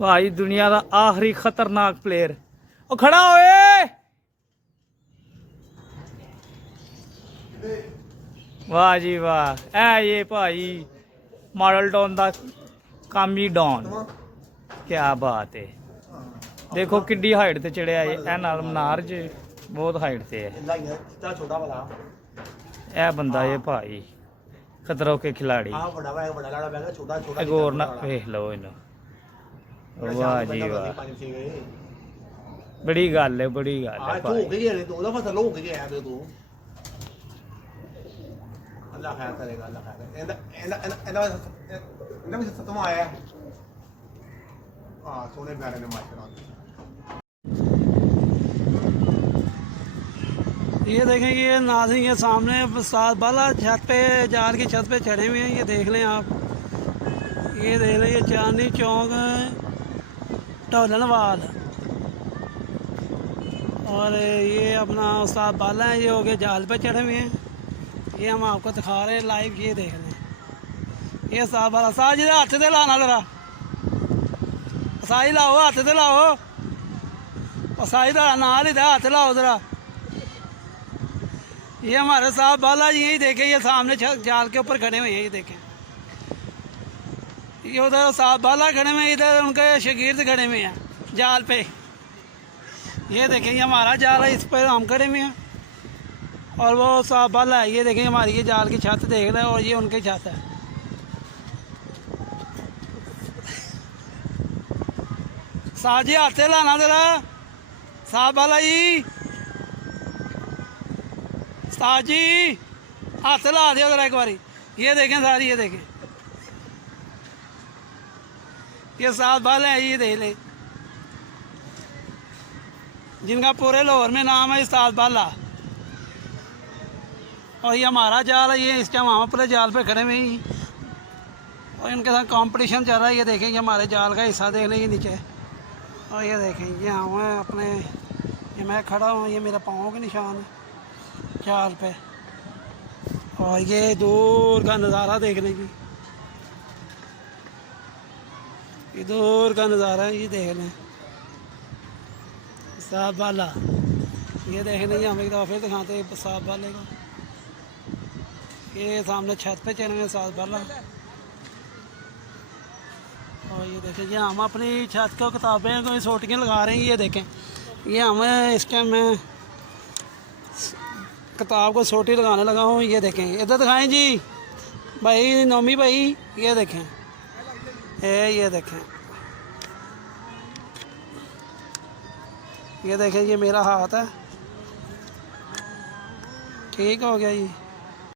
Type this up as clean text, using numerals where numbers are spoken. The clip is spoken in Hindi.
भाई दुनिया का आखिरी खतरनाक प्लेयर ओ खड़ा होए। वाह जी वाह, ए ये भाई मॉडल टाउन का कामी डॉन, क्या बात है। देखो किड्डी हाइट ते चढ़िया है, ए नाल मनार च बहुत हाइट ते है। ए बंदा ये भाई खतरों के खिलाड़ी। एक और ना वेख लो इन्हों। वाह जी वाह, बड़ी गल है, बड़ी गल है भाई। अल्लाह खैर करेगा, अल्लाह खैर करेगा। हाँ सोने प्यारे ने माशाल्लाह। ये देखें ये नाज़रीन के सामने सात बाला छत पे, जाल की छत पे चढ़े हुए हैं। ये देख लें आप, ये देख लें, ये चांदनी चौक ढोलनवाल, और ये अपना उस्ताद बाला है, ये हो गए जाल पे चढ़े हुए हैं। ये हम आपको दिखा रहे हैं लाइव, ये देख लें। ये उस्ताद बाला साहब जी हाथ से लाना जरा, साई लाओ, हाथ से लाओ, और साई नाल ही हाथ लाओ जरा। ये हमारे साहब बाला जी यही देखें, ये सामने जाल के ऊपर खड़े हुए हैं। ये देखें, ये उधर साहब बाला खड़े हुए हैं, इधर उनके शागिर्द खड़े हुए हैं जाल पे। ये देखें, ये हमारा जाल है, इस पर हम खड़े हुए हैं, और वो साहब बाला है। ये देखें हमारी ये जाल की छत देख रहे हैं, और ये उनकी छत है। साहब जी हाथ से लाना जरा, साहब बाला जी, उस्ताद जी हाथ ला दिया जरा एक बारी। ये देखें सारी, ये देखें, ये सात बाल है, ये देख ले, जिनका पूरे लाहौर में नाम है उस्ताद बाला। और ये हमारा जाल है, ये इस टाइम हम अपने जाल पे खड़े हुए हैं, और इनके साथ कंपटीशन चल रहा है। ये देखें, ये हमारे जाल का हिस्सा देख लें, ये नीचे, और ये देखें, ये हम अपने, ये मैं खड़ा हूँ, ये मेरा पाँव के निशान है जाल पे। और ये दूर का नज़ारा देख लें जी, ये दूर का नज़ारा है, ये देख लें साहब बाला। ये देख लें, हम एक दफ़ा फिर दिखाते हैं साहब बाले को। ये सामने छत पे चले हुए साहब बाला। और ये देखें, ये हम अपनी छत को किताबें कोई सोटियाँ लगा रहे हैं। ये देखें, ये हमें इस टाइम मैं किताब को सोटी लगाने लगा हूँ। ये देखें, इधर दिखाएं जी भाई, नोमी भाई, ये देखें, ये देखें, ये देखें, ये मेरा हाथ है, ठीक हो गया जी।